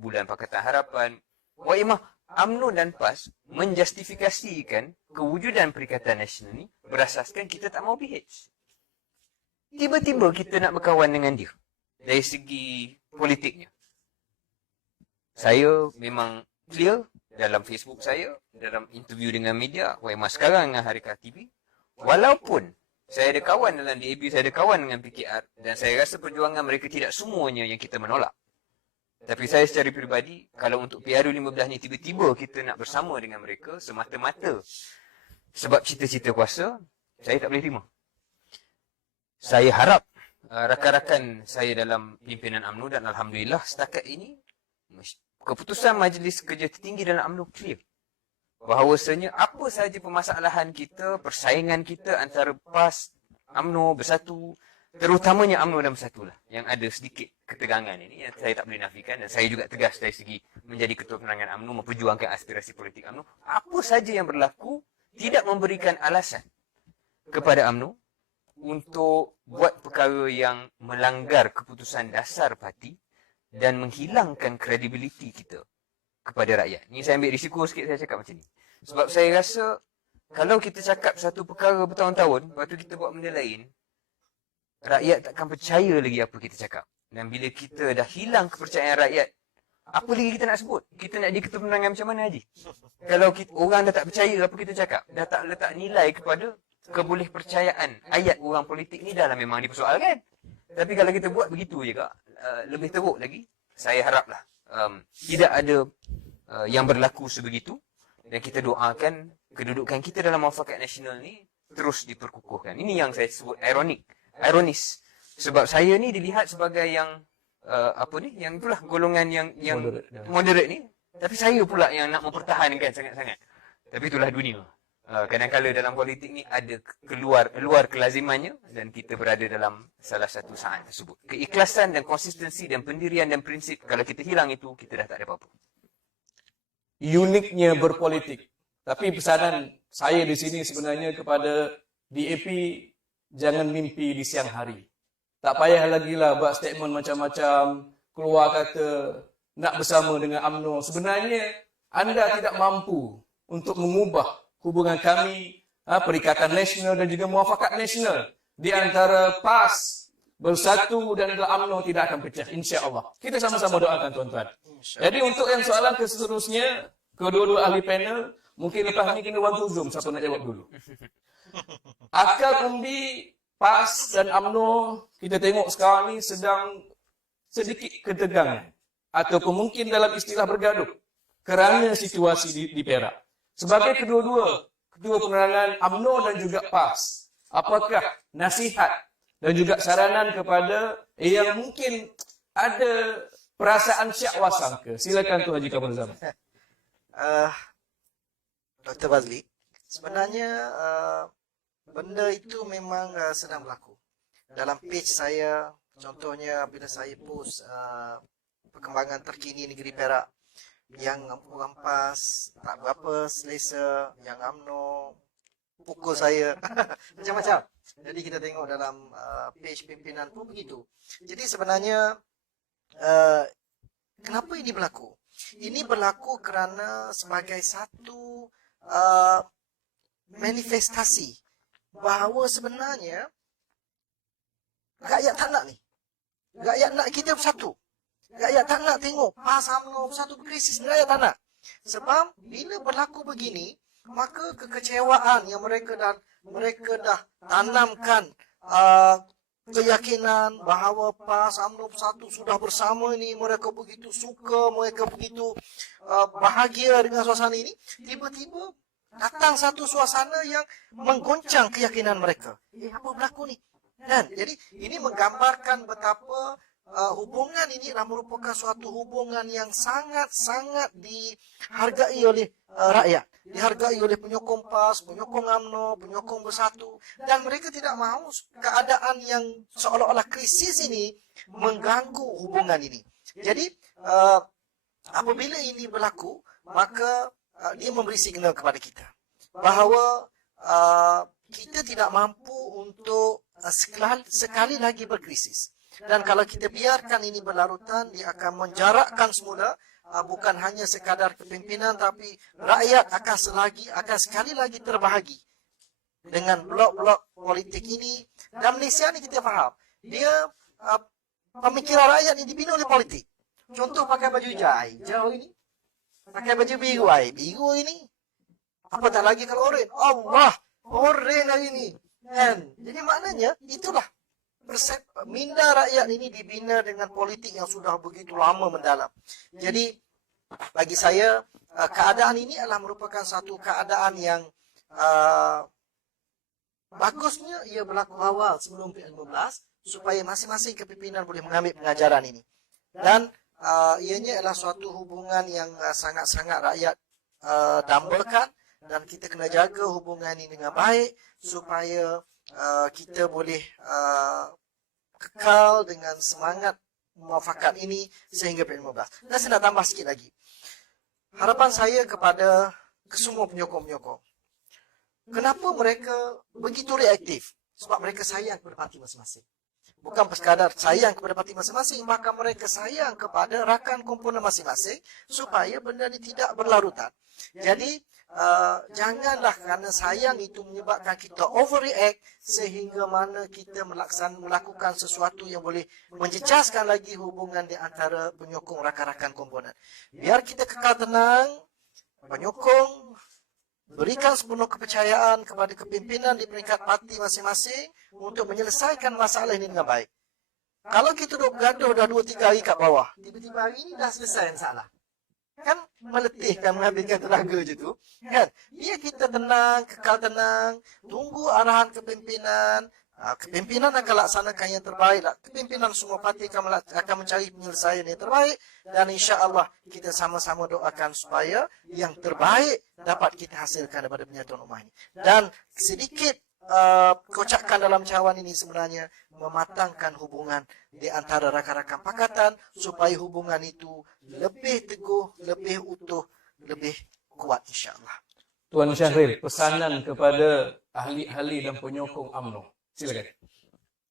bulan Pakatan Harapan. Waimah UMNO dan PAS menjustifikasikan kewujudan Perikatan Nasional ni berasaskan kita tak mau PH. Tiba-tiba kita nak berkawan dengan dia dari segi politiknya. Saya memang clear dalam Facebook saya, dalam interview dengan media, Waimah sekarang dengan Harikah TV, walaupun saya ada kawan dalam DAB, saya ada kawan dengan PKR, dan saya rasa perjuangan mereka tidak semuanya yang kita menolak. Tapi saya secara peribadi, kalau untuk PRU15 ni tiba-tiba kita nak bersama dengan mereka semata-mata sebab cita-cita kuasa, saya tak boleh terima. Saya harap rakan-rakan saya dalam pimpinan UMNO, dan Alhamdulillah setakat ini keputusan Majlis Kerja Tertinggi dalam UMNO clear. Bahawasanya apa sahaja permasalahan kita, persaingan kita antara PAS, UMNO bersatu, terutamanya UMNO dan Bersatu lah, yang ada sedikit ketegangan ini yang saya tak boleh nafikan, dan saya juga tegas dari segi menjadi ketua penerangan UMNO, memperjuangkan aspirasi politik UMNO. Apa saja yang berlaku tidak memberikan alasan kepada UMNO untuk buat perkara yang melanggar keputusan dasar parti dan menghilangkan kredibiliti kita kepada rakyat. Ni saya ambil risiko sikit saya cakap macam ni. Sebab saya rasa kalau kita cakap satu perkara bertahun-tahun, lepas tu kita buat benda lain, rakyat takkan percaya lagi apa kita cakap. Dan bila kita dah hilang kepercayaan rakyat, apa lagi kita nak sebut? Kita nak jadi ketua penerangan macam mana, Haji? Kalau orang dah tak percaya apa kita cakap, dah tak letak nilai kepada kebolehpercayaan ayat orang politik ni, dah lah memang dipersoalkan. Tapi kalau kita buat begitu je kak, lebih teruk lagi. Saya haraplah tidak ada yang berlaku sebegitu, dan kita doakan kedudukan kita dalam muafakat nasional ni terus diperkukuhkan. Ini yang saya sebut ironis. Sebab saya ni dilihat sebagai yang yang itulah golongan yang moderate ni, tapi saya pula yang nak mempertahankan sangat-sangat. Tapi itulah dunia. Kadang-kadang dalam politik ni ada luar kelazimannya, dan kita berada dalam salah satu saat tersebut. Keikhlasan dan konsistensi dan pendirian dan prinsip, kalau kita hilang itu, kita dah tak ada apa-apa. Uniknya berpolitik. Tapi pesanan saya di sini sebenarnya kepada DAP, jangan mimpi di siang hari. Tak payah lagi lah buat statement macam-macam, keluar kata nak bersama dengan UMNO. Sebenarnya anda tidak mampu untuk mengubah hubungan kami, Perikatan Nasional dan juga Muafakat Nasional di antara PAS, Bersatu dan UMNO tidak akan pecah, insya-Allah. Kita sama-sama doakan tuan-tuan. Jadi untuk yang soalan seterusnya, kedua-dua ahli panel, mungkin lepas ni kena bantu Zoom siapa nak jawab dulu. Akar undi PAS dan UMNO kita tengok sekarang ni sedang sedikit ketegangan ataupun mungkin dalam istilah bergaduh kerana situasi di Perak. Sebagai kedua penerangan UMNO dan juga PAS, apakah nasihat dan juga saranan kepada yang mungkin ada perasaan syak wasangka? Silakan Tuan Haji Kamal Zaman. Dr. Fazli, sebenarnya benda itu memang sedang berlaku. Dalam page saya, contohnya bila saya post perkembangan terkini negeri Perak, yang orang PAS tak berapa selesa, yang UMNO pukul saya, macam-macam. Jadi kita tengok dalam page pimpinan pun begitu. Jadi sebenarnya kenapa ini berlaku? Ini berlaku kerana sebagai satu manifestasi bahawa sebenarnya rakyat tak nak ni. Rakyat nak kita bersatu. Rakyat tak nak tengok PAS UMNO bersatu berkrisis. Rakyat tak nak. Sebab bila berlaku begini, maka kekecewaan yang mereka dah tanamkan keyakinan bahawa PAS, UMNO Bersatu sudah bersama ini, mereka begitu suka, mereka begitu bahagia dengan suasana ini, tiba-tiba datang satu suasana yang menggoncang keyakinan mereka. Apa berlaku ni? Dan jadi ini menggambarkan betapa hubungan ini adalah merupakan suatu hubungan yang sangat-sangat dihargai oleh rakyat. Dihargai oleh penyokong PAS, penyokong UMNO, penyokong Bersatu. Dan mereka tidak mahu keadaan yang seolah-olah krisis ini mengganggu hubungan ini. Jadi, apabila ini berlaku, maka dia memberi signal kepada kita bahawa kita tidak mampu untuk sekali lagi berkrisis. Dan kalau kita biarkan ini berlarutan, dia akan menjarakkan semula, bukan hanya sekadar kepimpinan, tapi rakyat akan sekali lagi terbahagi dengan blok-blok politik ini. Dan Malaysia ni kita faham, dia pemikiran rakyat ini dibina oleh politik. Contoh pakai baju hijau ini, pakai baju biru ini, apatah lagi kalau oren. Allah, oren hari ini. Dan jadi maknanya itulah minda rakyat ini dibina dengan politik yang sudah begitu lama mendalam. Jadi bagi saya keadaan ini adalah merupakan satu keadaan yang bagusnya ia berlaku awal sebelum PN15 supaya masing-masing kepimpinan boleh mengambil pengajaran ini. Dan ianya adalah suatu hubungan yang sangat-sangat rakyat dambakan, dan kita kena jaga hubungan ini dengan baik supaya kita boleh kekal dengan semangat muafakat ini sehingga PN15. Dan saya nak tambah sikit lagi. Harapan saya kepada kesemua penyokong-penyokong. Kenapa mereka begitu reaktif? Sebab mereka sayang kepada parti masing-masing. Bukan sekadar sayang kepada parti masing-masing, maka mereka sayang kepada rakan komponen masing-masing supaya benda ini tidak berlarutan. Jadi, janganlah kerana sayang itu menyebabkan kita overreact sehingga mana kita melakukan sesuatu yang boleh menjejaskan lagi hubungan di antara penyokong rakan-rakan komponen. Biar kita kekal tenang, penyokong berikan sepenuh kepercayaan kepada kepimpinan di peringkat parti masing-masing untuk menyelesaikan masalah ini dengan baik. Kalau kita duduk bergaduh dah 2-3 hari kat bawah, tiba-tiba hari ini dah selesai masalah. Kan meletihkan, menghabiskan tenaga je tu. Kan? Biar kita tenang, kekal tenang, tunggu arahan kepimpinan. Kepimpinan akan laksanakan yang terbaik. Kepimpinan semua parti akan mencari penyelesaian yang terbaik. Dan insya-Allah kita sama-sama doakan supaya yang terbaik dapat kita hasilkan daripada penyatuan ummah ini. Dan sedikit kocakan dalam cawan ini sebenarnya mematangkan hubungan di antara rakan-rakan pakatan supaya hubungan itu lebih teguh, lebih utuh, lebih kuat insya-Allah. Tuan Syahril, pesanan kepada ahli-ahli dan penyokong UMNO. Silakan.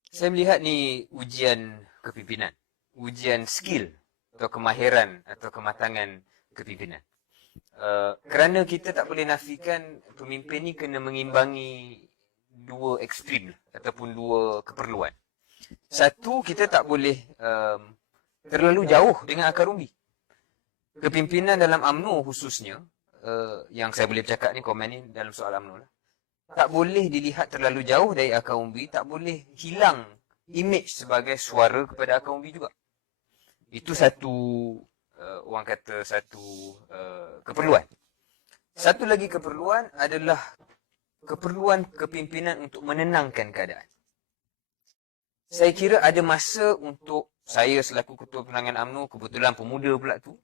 Saya melihat ni ujian kepimpinan, ujian skill atau kemahiran atau kematangan kepimpinan. Kerana kita tak boleh nafikan pemimpin ni kena mengimbangi dua ekstrim ataupun dua keperluan. Satu, kita tak boleh terlalu jauh dengan akar umbi. Kepimpinan dalam UMNO khususnya, yang saya boleh bercakap ni, komen ni dalam soal UMNO lah, tak boleh dilihat terlalu jauh dari akar umbi, tak boleh hilang imej sebagai suara kepada akar umbi juga. Itu satu, orang kata satu keperluan. Satu lagi keperluan adalah keperluan kepimpinan untuk menenangkan keadaan. Saya kira ada masa untuk saya selaku Ketua Penerangan UMNO, kebetulan pemuda pula tu,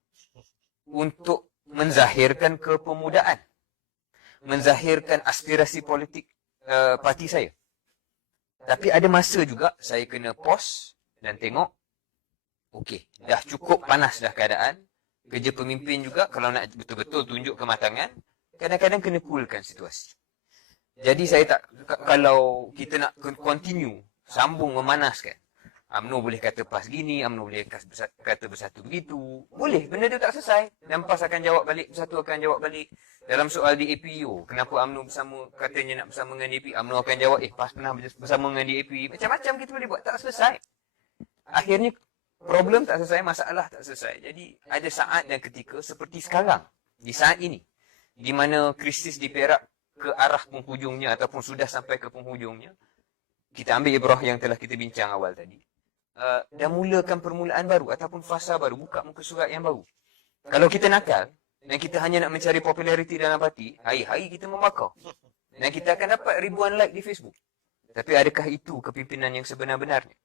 untuk menzahirkan kepemudaan, menzahirkan aspirasi politik parti saya. Tapi ada masa juga saya kena pause dan tengok, okey, dah cukup panas dah keadaan. Kerja pemimpin juga, kalau nak betul-betul tunjuk kematangan, kadang-kadang kena coolkan situasi. Jadi saya tak, kalau kita nak continue, sambung memanaskan, UMNO boleh kata PAS gini, UMNO boleh kata Bersatu begitu, boleh, benda tu tak selesai. Dan PAS akan jawab balik, Bersatu akan jawab balik. Dalam soal DAPO, kenapa UMNO bersama, katanya nak bersama dengan DAP, UMNO akan jawap, PAS pernah bersama dengan DAP. Macam-macam kita boleh buat, tak selesai. Akhirnya, problem tak selesai, masalah tak selesai. Jadi, ada saat dan ketika seperti sekarang, di saat ini, di mana krisis di Perak ke arah penghujungnya ataupun sudah sampai ke penghujungnya. Kita ambil ibrah yang telah kita bincang awal tadi. Dan mulakan permulaan baru ataupun fasa baru, buka muka surat yang baru. Kalau kita nakal dan kita hanya nak mencari populariti dalam parti, hari-hari kita membakar. Dan kita akan dapat ribuan like di Facebook. Tapi adakah itu kepimpinan yang sebenar-benarnya?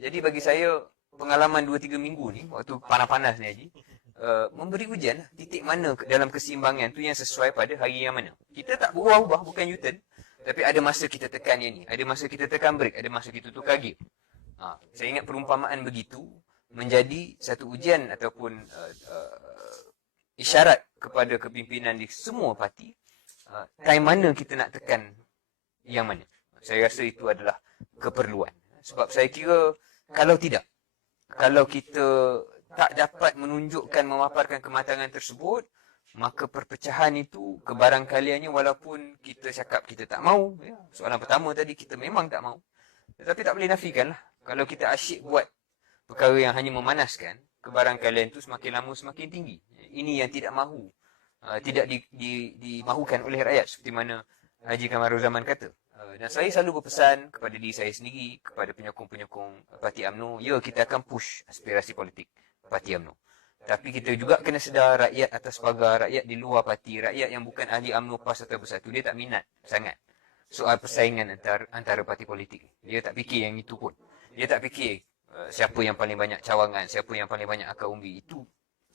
Jadi bagi saya, pengalaman 2-3 minggu ni, waktu panas-panas ni Haji, memberi ujian titik mana dalam keseimbangan tu yang sesuai pada hari yang mana. Kita tak berubah-ubah, bukan U-turn. Tapi ada masa kita tekan yang ni, ada masa kita tekan break, ada masa kita tukar gear. Saya ingat perumpamaan begitu menjadi satu ujian ataupun isyarat kepada kepimpinan di semua parti. Time mana kita nak tekan yang mana. Saya rasa itu adalah keperluan. Sebab saya kira kalau kita tak dapat menunjukkan, memaparkan kematangan tersebut, maka perpecahan itu kebarangkaliannya walaupun kita cakap kita tak mahu. Ya, soalan pertama tadi kita memang tak mahu. Tetapi tak boleh nafikan lah. Kalau kita asyik buat perkara yang hanya memanaskan, kebarangkalian itu semakin lama semakin tinggi. Ini yang tidak mahu. Tidak dimahukan oleh rakyat seperti mana Haji Kamarul Zaman kata. Dan saya selalu berpesan kepada diri saya sendiri, kepada penyokong-penyokong Parti UMNO, ya kita akan push aspirasi politik Parti UMNO. Tapi kita juga kena sedar rakyat atas pagar, rakyat di luar parti, rakyat yang bukan ahli UMNO PAS atau Bersatu, dia tak minat sangat soal persaingan antara parti politik. Dia tak fikir yang itu pun. Dia tak fikir siapa yang paling banyak cawangan, siapa yang paling banyak akar umbi. Itu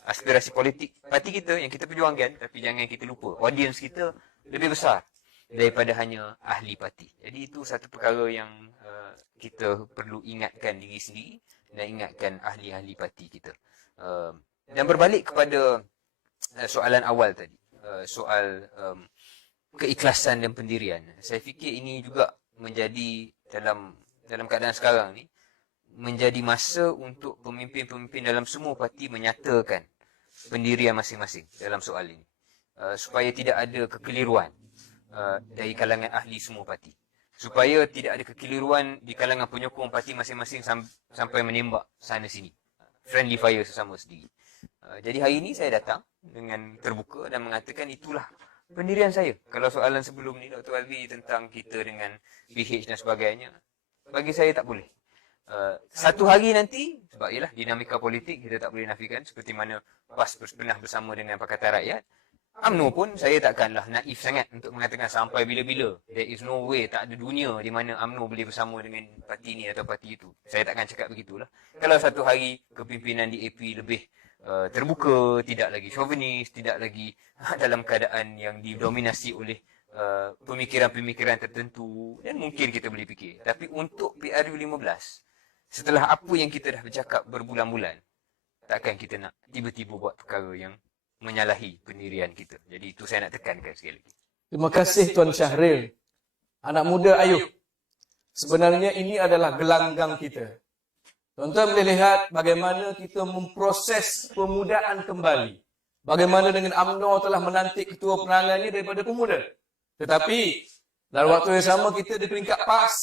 aspirasi politik parti kita yang kita perjuangkan, tapi jangan kita lupa, audiens kita lebih besar daripada hanya ahli parti. Jadi itu satu perkara yang kita perlu ingatkan diri sendiri dan ingatkan ahli-ahli parti kita. Dan berbalik kepada soalan awal tadi, soal keikhlasan dan pendirian. Saya fikir ini juga menjadi dalam keadaan sekarang ni, menjadi masa untuk pemimpin-pemimpin dalam semua parti menyatakan pendirian masing-masing dalam soal ini. Supaya tidak ada kekeliruan dari kalangan ahli semua parti. Supaya tidak ada kekeliruan di kalangan penyokong parti masing-masing sampai menembak sana sini. Friendly fire sesama sendiri. Jadi hari ini saya datang dengan terbuka dan mengatakan itulah pendirian saya. Kalau soalan sebelum ni Dr. Alvi tentang kita dengan BH dan sebagainya, bagi saya tak boleh. Satu hari nanti, sebab ialah dinamika politik kita tak boleh nafikan, seperti mana PAS pernah bersama dengan Pakatan Rakyat, UMNO pun saya takkanlah naif sangat untuk mengatakan sampai bila-bila. There is no way, tak ada dunia di mana UMNO boleh bersama dengan parti ni atau parti itu. Saya takkan cakap begitulah. Kalau satu hari kepimpinan di AP lebih terbuka, tidak lagi chauvinis, tidak lagi dalam keadaan yang didominasi oleh pemikiran-pemikiran tertentu, dan mungkin kita boleh fikir. Tapi untuk PRU15, setelah apa yang kita dah bercakap berbulan-bulan, takkan kita nak tiba-tiba buat perkara yang menyalahi pendirian kita. Jadi itu saya nak tekankan sekali lagi. Terima kasih Tuan Syahril. Anak muda Ayub. Sebenarnya ini adalah gelanggang kita. Tuan-tuan boleh lihat bagaimana kita memproses pemudaan kembali. Bagaimana dengan UMNO telah menantik ketua penerangannya daripada pemuda. Tetapi dalam waktu yang sama kita di peringkat PAS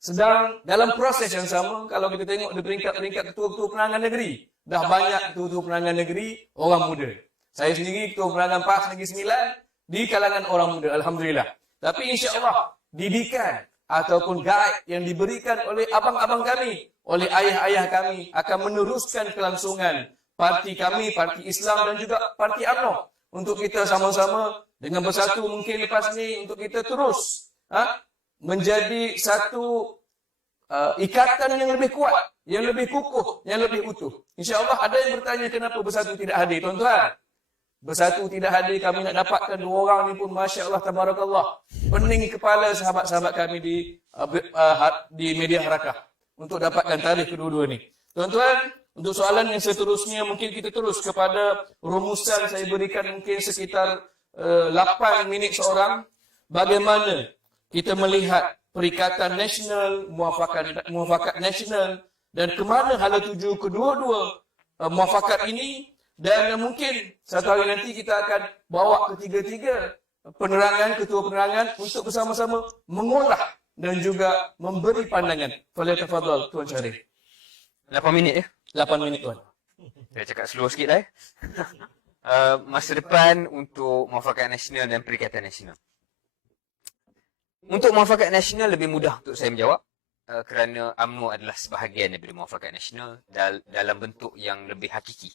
sedang dalam proses yang sama. Kalau kita tengok di peringkat ketua-ketua penerangan negeri, dah banyak ketua-ketua penerangan negeri orang muda. Saya sendiri ketua penerangan PAS Negeri Sembilan di kalangan orang muda, alhamdulillah. Tapi insya-Allah didikan ataupun guide yang diberikan oleh abang-abang kami, oleh ayah-ayah kami akan meneruskan kelangsungan parti kami, parti Islam dan juga parti UMNO untuk kita sama-sama dengan bersatu mungkin lepas ni untuk kita terus menjadi satu ikatan yang lebih kuat, yang lebih kukuh, yang lebih utuh. InsyaAllah ada yang bertanya kenapa bersatu tidak hadir. Tuan-tuan, bersatu tidak hadir, kami nak dapatkan dua orang ni pun Masya Allah, Tabarakallah, pening kepala sahabat-sahabat kami di media Harakah untuk dapatkan tarikh kedua-dua ni. Tuan-tuan, untuk soalan yang seterusnya mungkin kita terus kepada rumusan saya berikan mungkin sekitar 8 minit seorang. Bagaimana kita melihat Perikatan Nasional, muafakat nasional dan ke mana hala tuju kedua-dua muafakat ini. Dan mungkin satu hari nanti kita akan bawa ketiga-tiga penerangan, ketua penerangan untuk bersama-sama mengolah dan juga memberi pandangan. Falyatafadhal Tuan Syahril. 8 minit ya? 8 minit Tuan. Saya cakap slow sikit lah ya. Masa depan untuk Muafakat Nasional dan Perikatan Nasional. Untuk Muafakat Nasional lebih mudah untuk saya menjawab kerana UMNO adalah sebahagian daripada Muafakat Nasional dalam bentuk yang lebih hakiki.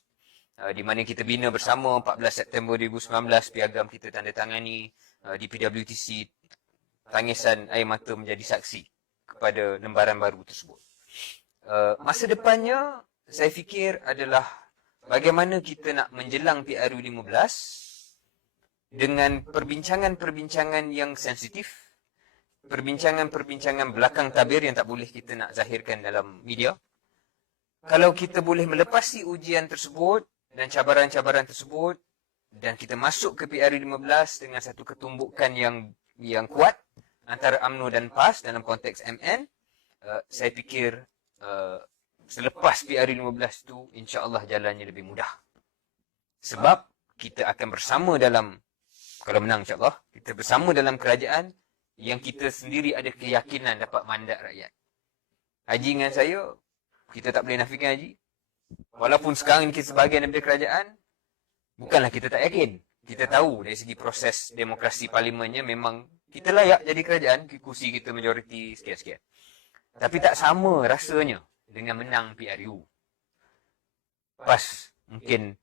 Di mana kita bina bersama 14 September 2019, piagam kita tanda tangani di PWTC, tangisan air mata menjadi saksi kepada lembaran baru tersebut. Masa depannya, saya fikir adalah bagaimana kita nak menjelang PRU 15 dengan perbincangan-perbincangan yang sensitif, perbincangan-perbincangan belakang tabir yang tak boleh kita nak zahirkan dalam media. Kalau kita boleh melepasi ujian tersebut dan cabaran-cabaran tersebut dan kita masuk ke PRU 15 dengan satu ketumbukan yang kuat antara UMNO dan PAS dalam konteks MN, saya fikir selepas PRU 15 tu insya-Allah jalannya lebih mudah. Sebab kita akan bersama dalam, kalau menang insya-Allah, kita bersama dalam kerajaan yang kita sendiri ada keyakinan dapat mandat rakyat. Haji dengan saya, kita tak boleh nafikan Haji. Walaupun sekarang kita sebahagian daripada kerajaan, bukanlah kita tak yakin. Kita tahu dari segi proses demokrasi parlimennya memang kita layak jadi kerajaan, kursi kita majoriti sekian-sekian. Tapi tak sama rasanya dengan menang PRU. PAS mungkin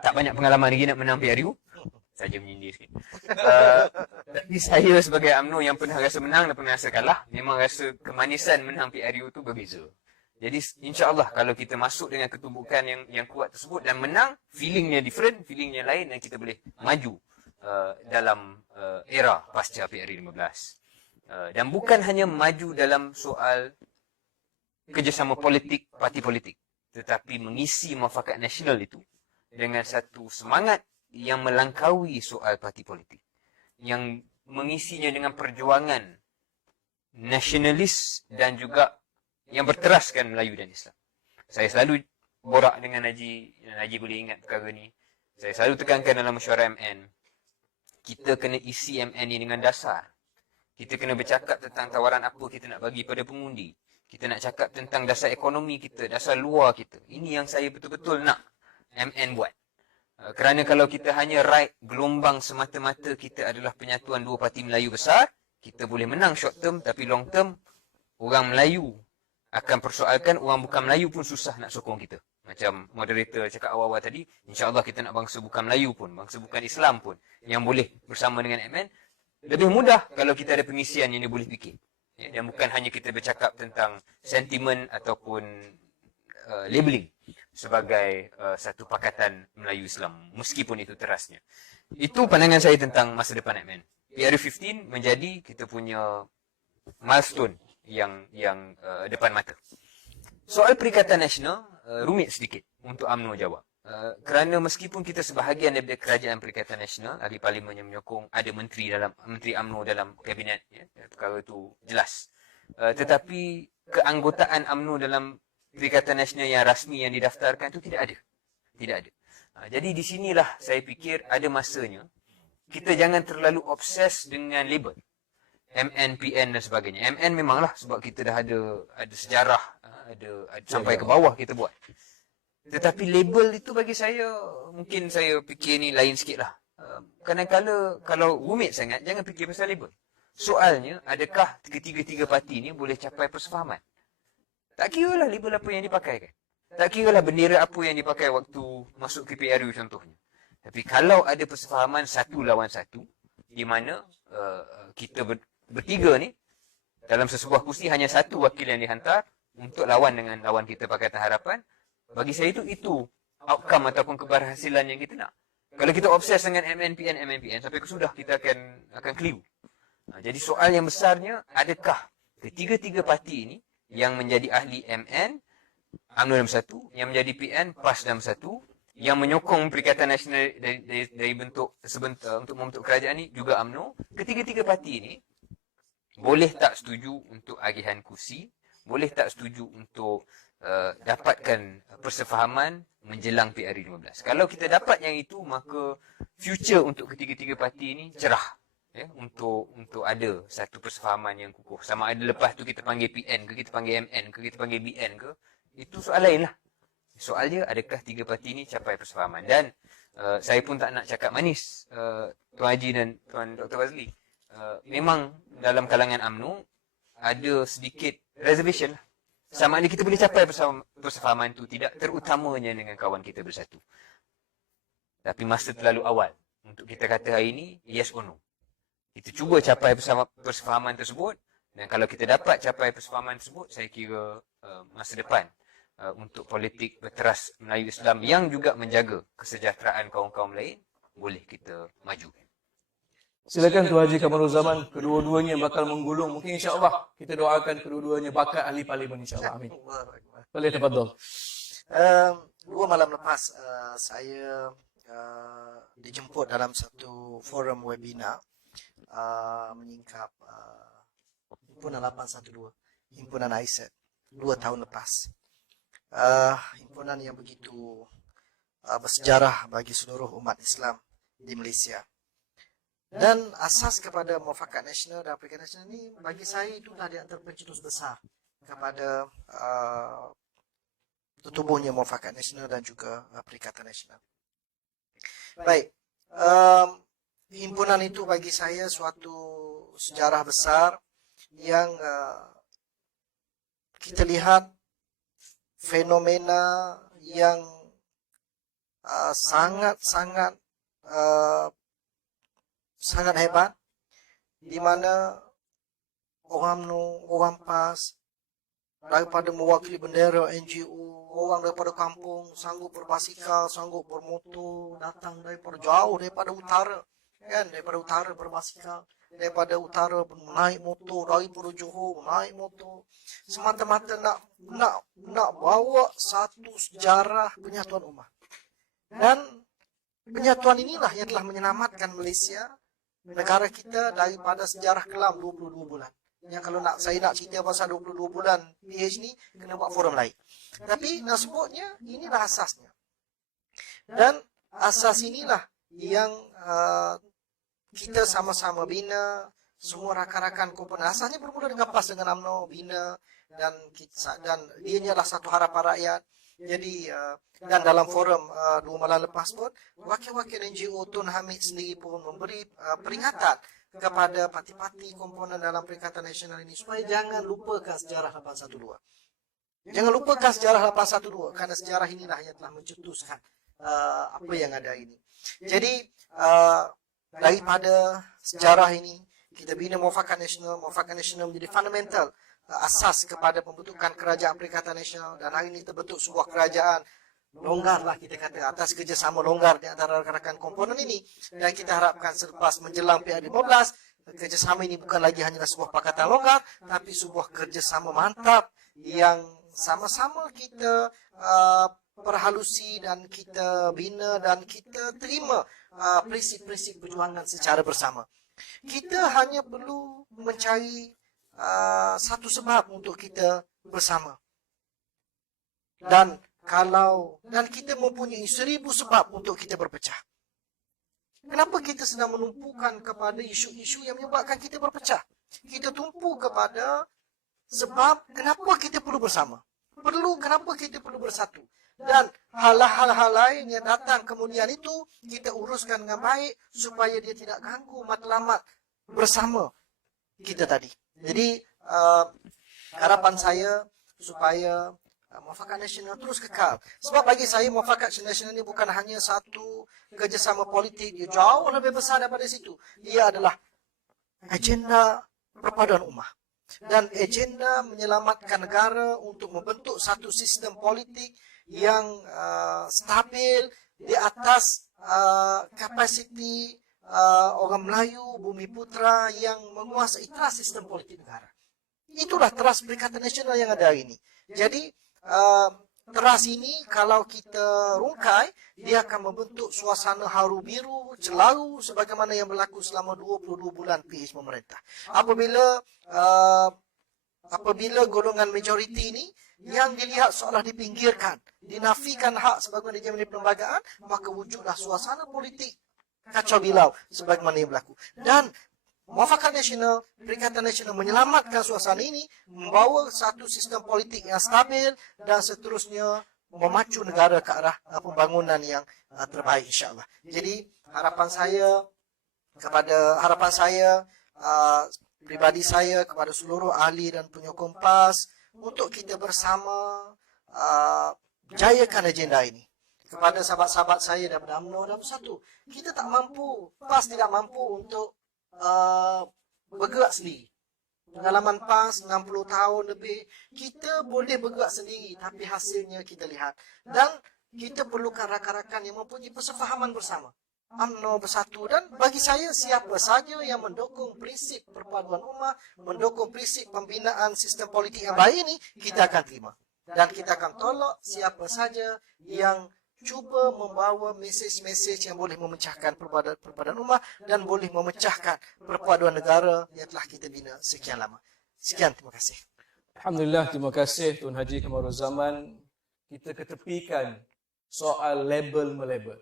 tak banyak pengalaman lagi nak menang PRU. Saja menyindir sikit. Tapi saya sebagai UMNO yang pernah rasa menang dan pernah rasa kalah, memang rasa kemanisan menang PRU tu berbeza. Jadi insya-Allah kalau kita masuk dengan ketumbukan yang kuat tersebut dan menang, feelingnya different, feelingnya lain dan kita boleh maju dalam era pasca PRU 15. Dan bukan hanya maju dalam soal kerjasama politik, parti politik, tetapi mengisi Muafakat Nasional itu dengan satu semangat yang melangkaui soal parti politik, yang mengisinya dengan perjuangan nasionalis dan juga yang berteraskan Melayu dan Islam. Saya selalu borak dengan Haji, dan Haji boleh ingat perkara ni. Saya selalu tekankan dalam mesyuarat MN, kita kena isi MN ni dengan dasar. Kita kena bercakap tentang tawaran apa kita nak bagi pada pengundi. Kita nak cakap tentang dasar ekonomi kita, dasar luar kita. Ini yang saya betul-betul nak MN buat. Kerana kalau kita hanya raih gelombang semata-mata kita adalah penyatuan dua parti Melayu besar, kita boleh menang short term, tapi long term, orang Melayu akan persoalkan, orang bukan Melayu pun susah nak sokong kita. Macam moderator cakap awal-awal tadi, insya-Allah kita nak bangsa bukan Melayu pun, bangsa bukan Islam pun, yang boleh bersama dengan MN. Lebih mudah kalau kita ada pengisian yang dia boleh fikir. Ya, dan bukan hanya kita bercakap tentang sentimen ataupun labeling sebagai satu pakatan Melayu Islam, meskipun itu terasnya. Itu pandangan saya tentang masa depan MN. PRU 15 menjadi kita punya milestone yang depan mata. Soal Perikatan Nasional rumit sedikit untuk UMNO jawab. Kerana meskipun kita sebahagian daripada Kerajaan Perikatan Nasional, ahli parlimen yang menyokong, ada menteri UMNO dalam kabinet, ya, perkara itu jelas. Tetapi keanggotaan UMNO dalam Perikatan Nasional yang rasmi yang didaftarkan itu tidak ada. Tidak ada. Jadi di sinilah saya fikir ada masanya kita jangan terlalu obses dengan label. MN, PN dan sebagainya. MN memanglah sebab kita dah ada sejarah, ada sampai ke bawah kita buat. Tetapi label itu bagi saya, mungkin saya fikir ni lain sikit lah. Kadang-kadang kalau rumit sangat, jangan fikir pasal label. Soalnya, adakah ketiga-tiga parti ni boleh capai persefahaman? Tak kira lah label apa yang dipakai kan. Tak kira lah bendera apa yang dipakai waktu masuk ke PRU contohnya. Tapi kalau ada persefahaman satu lawan satu, di mana kita bertiga ni, dalam sesebuah kursi hanya satu wakil yang dihantar untuk lawan dengan lawan kita Pakatan Harapan, bagi saya itu outcome ataupun keberhasilan yang kita nak. Kalau kita obses dengan MNPN, sampai kesudah kita akan keliru. Jadi soal yang besarnya, adakah ketiga-tiga parti ini yang menjadi ahli MN, UMNO dalam satu, yang menjadi PN, PAS dalam satu, yang menyokong Perikatan Nasional dari bentuk untuk membentuk kerajaan ini juga UMNO, ketiga-tiga parti ini boleh tak setuju untuk agihan kursi, boleh tak setuju untuk dapatkan persefahaman menjelang PRU 15. Kalau kita dapat yang itu, maka future untuk ketiga-tiga parti ini cerah. Ya, untuk ada satu persefahaman yang kukuh. Sama ada lepas tu kita panggil PN ke, kita panggil MN ke, kita panggil BN ke, itu soal lain lah. Soalnya adakah tiga parti ini capai persefahaman. Dan Saya pun tak nak cakap manis, Tuan Haji dan Tuan Dr. Fazli. Memang dalam kalangan UMNO ada sedikit reservation lah. Sama ada kita boleh capai persefahaman tu tidak, terutamanya dengan kawan kita bersatu. Tapi masa terlalu awal untuk kita kata hari ini yes or no. Kita cuba capai persefahaman tersebut, dan kalau kita dapat capai persefahaman tersebut, saya kira masa depan untuk politik berteras Melayu Islam yang juga menjaga kesejahteraan kaum-kaum lain, boleh kita maju. Silakan Tuan Haji Kamarul Zaman, kedua-duanya bakal menggulung. Mungkin insya-Allah kita doakan kedua-duanya bakal ahli parlimen insya-Allah. Amin. Boleh tafadhol. 2 malam lepas saya dijemput dalam satu forum webinar menyingkap himpunan 812, himpunan ISET 2 tahun lepas. Himpunan yang begitu bersejarah bagi seluruh umat Islam di Malaysia. Dan asas kepada Muafakat Nasional dan Perikatan Nasional ini bagi saya itulah di antara pencetus besar kepada tertubuhnya Muafakat Nasional dan juga Perikatan Nasional. Baik, himpunan itu bagi saya suatu sejarah besar yang kita lihat fenomena yang sangat hebat, di mana orang UMNO, orang PAS daripada mewakili bendera NGO, orang daripada kampung sanggup berbasikal, sanggup bermotor, datang daripada jauh, daripada utara, kan, daripada utara berbasikal, daripada utara naik motor, daripada Johor naik motor, semata-mata nak bawa satu sejarah penyatuan umat. Dan penyatuan inilah yang telah menyelamatkan Malaysia, negara kita, daripada sejarah kelam 22 bulan. Yang kalau saya nak cerita pasal 22 bulan PH ni, kena buat forum lain. Tapi nak sebutnya, inilah asasnya. Dan asas inilah yang kita sama-sama bina, semua rakan-rakan komponen. Asalnya bermula dengan PAS dengan UMNO, bina, dan dia adalah satu harapan rakyat. Jadi, dan dalam forum 2 malam lepas pun, wakil-wakil NGO Tun Hamid sendiri pun memberi peringatan kepada parti-parti komponen dalam Perikatan Nasional ini supaya jangan lupakan sejarah 812. Jangan lupakan sejarah 812, kerana sejarah inilah yang telah mencetuskan apa yang ada ini. Jadi, daripada sejarah ini, kita bina Muafakat Nasional. Muafakat Nasional menjadi fundamental, asas kepada pembentukan kerajaan Perikatan Nasional, dan hari ini terbentuk sebuah kerajaan longgarlah kita kata, atas kerjasama longgar di antara rakan-rakan komponen ini. Dan kita harapkan selepas menjelang PA15, kerjasama ini bukan lagi hanyalah sebuah pakatan longgar, tapi sebuah kerjasama mantap yang sama-sama kita perhalusi dan kita bina dan kita terima prinsip-prinsip perjuangan secara bersama. Kita hanya perlu mencari satu sebab untuk kita bersama. Dan kita mempunyai 1000 sebab untuk kita berpecah. Kenapa kita sedang menumpukan kepada isu-isu yang menyebabkan kita berpecah? Kita tumpu kepada sebab kenapa kita perlu bersama. Kenapa kita perlu bersatu. Dan hal-hal lain yang datang kemudian itu kita uruskan dengan baik supaya dia tidak ganggu matlamat bersama kita tadi. Jadi harapan saya supaya Muafakat Nasional terus kekal. Sebab bagi saya Muafakat Nasional ini bukan hanya satu kerjasama politik, dia jauh lebih besar daripada situ. Dia adalah agenda perpaduan ummah dan agenda menyelamatkan negara untuk membentuk satu sistem politik yang stabil di atas kapasiti orang Melayu, Bumi Putra yang menguasai teras sistem politik negara. Itulah teras Perikatan Nasional yang ada hari ini. Jadi teras ini kalau kita rungkai, dia akan membentuk suasana haru biru, celaru sebagaimana yang berlaku selama 22 bulan PH pemerintah. Apabila golongan majoriti ini yang dilihat seolah dipinggirkan, dinafikan hak sebagaimana dia menjadi perlembagaan, maka wujudlah suasana politik kacau bilau sebagaimana yang berlaku. Dan Muafakat Nasional, Perikatan Nasional menyelamatkan suasana ini, membawa satu sistem politik yang stabil dan seterusnya memacu negara ke arah pembangunan yang terbaik, insya-Allah. Jadi harapan saya pribadi saya kepada seluruh ahli dan penyokong PAS untuk kita bersama jayakan agenda ini. Kepada sahabat-sahabat saya daripada UMNO dan Bersatu, kita tak mampu, PAS tidak mampu untuk bergerak sendiri. Pengalaman PAS 60 tahun lebih, kita boleh bergerak sendiri, tapi hasilnya kita lihat. Dan kita perlukan rakan-rakan yang mempunyai persefahaman bersama. UMNO Bersatu, dan bagi saya siapa saja yang mendukung prinsip perpaduan ummah, mendukung prinsip pembinaan sistem politik yang baik ini, kita akan terima. Dan kita akan tolak siapa saja yang cuba membawa mesej-mesej yang boleh memecahkan perpaduan ummah dan boleh memecahkan perpaduan negara yang telah kita bina sekian lama. Sekian, terima kasih. Alhamdulillah, terima kasih Tuan Haji Kamaruzaman. Kita ketepikan soal label-melabel.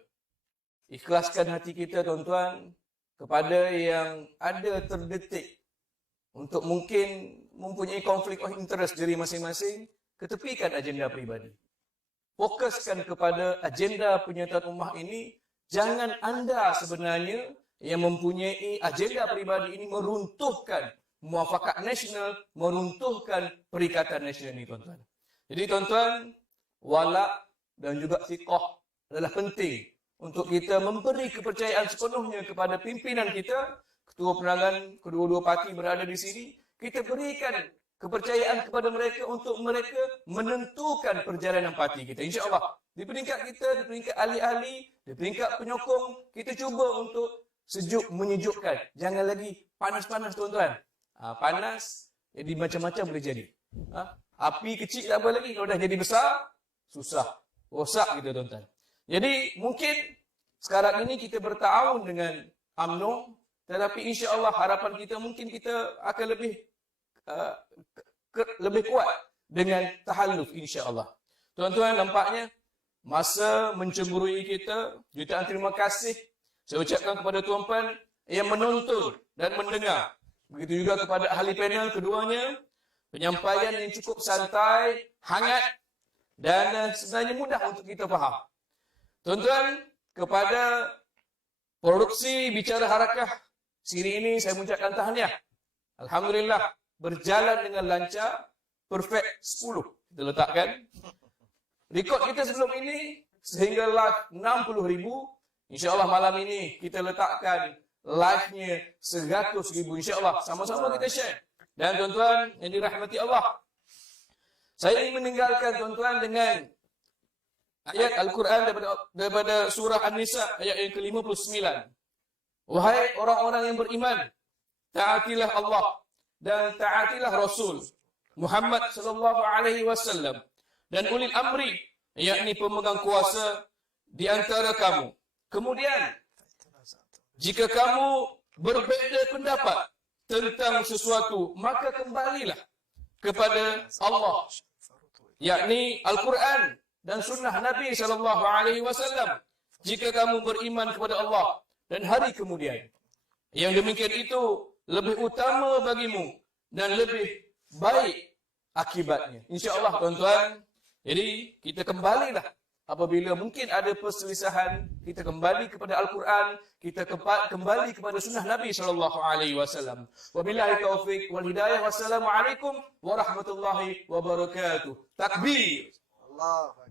Ikhlaskan hati kita, tuan-tuan, kepada yang ada terdetik untuk mungkin mempunyai konflik of interest diri masing-masing, ketepikan agenda peribadi. Fokuskan kepada agenda penyertaan ummah ini. Jangan anda sebenarnya yang mempunyai agenda peribadi ini meruntuhkan muafakat nasional, meruntuhkan perikatan nasional ini, tuan-tuan. Jadi, tuan-tuan, wala' dan juga thiqah adalah penting untuk kita memberi kepercayaan sepenuhnya kepada pimpinan kita, ketua penerangan kedua-dua parti berada di sini. Kita berikan kepercayaan kepada mereka untuk mereka menentukan perjalanan parti kita. InsyaAllah, di peringkat kita, di peringkat ahli-ahli, di peringkat penyokong, kita cuba untuk sejuk menyejukkan. Jangan lagi panas-panas, tuan-tuan. Panas, jadi macam-macam boleh jadi. Api kecil tak apa lagi. Kalau dah jadi besar, susah. Rosak gitu, tuan-tuan. Jadi, mungkin sekarang ini kita bertahun dengan UMNO, tetapi insya-Allah harapan kita mungkin kita akan lebih kuat dengan tahalluf, insya-Allah. Tuan-tuan, nampaknya masa mencemburui kita. Jutaan terima kasih saya ucapkan kepada tuan-puan yang menonton dan mendengar. Begitu juga kepada ahli panel keduanya. Penyampaian yang cukup santai, hangat dan sebenarnya mudah untuk kita faham. Tuan-tuan, kepada produksi Bicara Harakah siri ini saya mengucapkan tahniah. Alhamdulillah, berjalan dengan lancar, perfect 10 kita letakkan. Rekod kita sebelum ini sehingga live 60,000. InsyaAllah malam ini kita letakkan live-nya 100,000. InsyaAllah sama-sama kita share. Dan tuan-tuan yang dirahmati Allah, saya ingin meninggalkan tuan-tuan dengan ayat Al-Quran daripada surah An-Nisa ayat yang ke-59. Wahai orang-orang yang beriman, taatilah Allah dan taatilah Rasul Muhammad sallallahu alaihi wasallam dan ulil amri, yakni pemegang kuasa di antara kamu. Kemudian, jika kamu berbeza pendapat tentang sesuatu, maka kembalilah kepada Allah, yakni Al-Quran dan sunnah Nabi sallallahu alaihi wasallam. Jika kamu beriman kepada Allah dan hari kemudian, yang demikian itu lebih utama bagimu dan lebih baik akibatnya. InsyaAllah, tuan-tuan. Jadi, kita kembalilah. Apabila mungkin ada perselisihan, kita kembali kepada Al-Quran, kita kembali kepada sunnah Nabi SAW. Wabillahi taufiq wal hidayah. Wassalamualaikum warahmatullahi wabarakatuh. Takbir. Allah.